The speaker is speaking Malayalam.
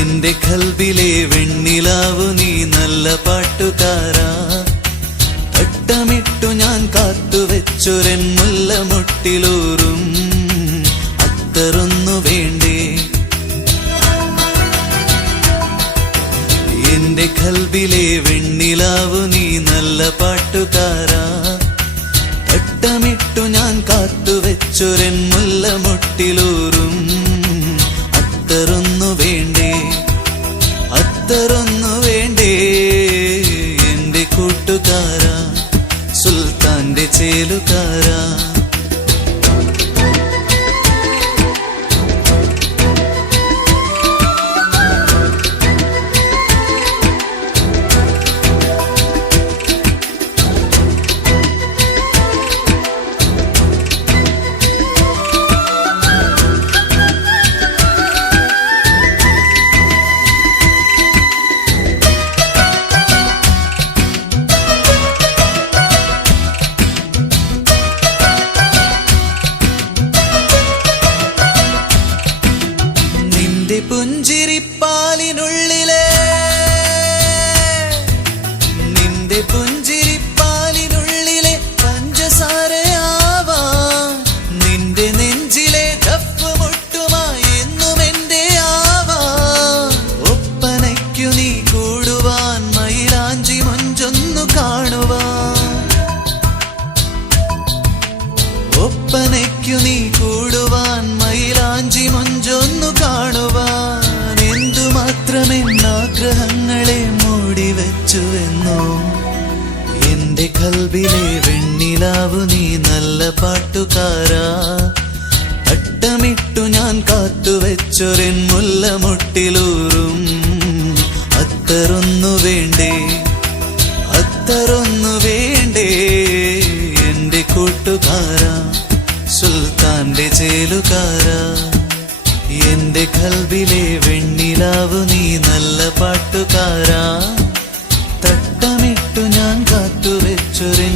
എന്റെ കൽബിലെ വെണ്ണിലാവു നീ നല്ല പാട്ടുകാരാ. തട്ടമിട്ടു ഞാൻ കാത്തുവെച്ചൊരൻ മുല്ലമുട്ടിലൂറും അത്തറൊന്നു വേണ്ടേ. എന്റെ കൽബിലെ വെണ്ണിലാവു നീ നല്ല പാട്ടുകാരാ. തട്ടമിട്ടു ഞാൻ കാത്തുവെച്ചൊരൻ മുല്ലമുട്ടിലൂറും അത്തറൊന്നു വേണ്ടേ, അത്തറൊന്നു വേണ്ടേ. എന്റെ കൂട്ടുകാരാ, സുൽത്താന്റെ ചേലുകാരാ. പുഞ്ചിരിപ്പാലിനുള്ളിലെ നിന്റെ പുഞ്ചിരിപ്പാലിനുള്ളിലെ പഞ്ചസാരയാവാൻ നിന്റെ നെഞ്ചിലെ ദഫ്മുട്ടുമായി എന്നും എന്റെ ആവാൻ. ഒപ്പനയ്ക്കു നീ കൂടുവാൻ മയിലാഞ്ചി മൊഞ്ചൊന്നു കാണുവാൻ. ഒപ്പനയ്ക്കു നീ കൂടുവാൻ മയിലാഞ്ചി മൊഞ്ചൊന്നു കാണുവാൻ. എന്തുമാത്രമെന്നാഗ്രഹങ്ങളെ മൂടിവെച്ചുവെന്നോ. എന്റെ കൽബിലെ വെണ്ണിലാവു നീ നല്ല പാട്ടുകാരാ. തട്ടമിട്ടു ഞാൻ കാത്തുവെച്ചൊരൻ മുല്ലമുട്ടിലൂറും അത്തറൊന്നു വേണ്ടേ, അത്തറൊന്നു വേണ്ടേ. എന്റെ കൂട്ടുകാരാ, സുൽത്താന്റെ ചേലുകാരാ. എന്റെ കൽബിലെ വെണ്ണിലാവു നീ നല്ല പാട്ടുകാരാ. തട്ടമിട്ടു ഞാൻ കാത്തുവെച്ചൊരൻ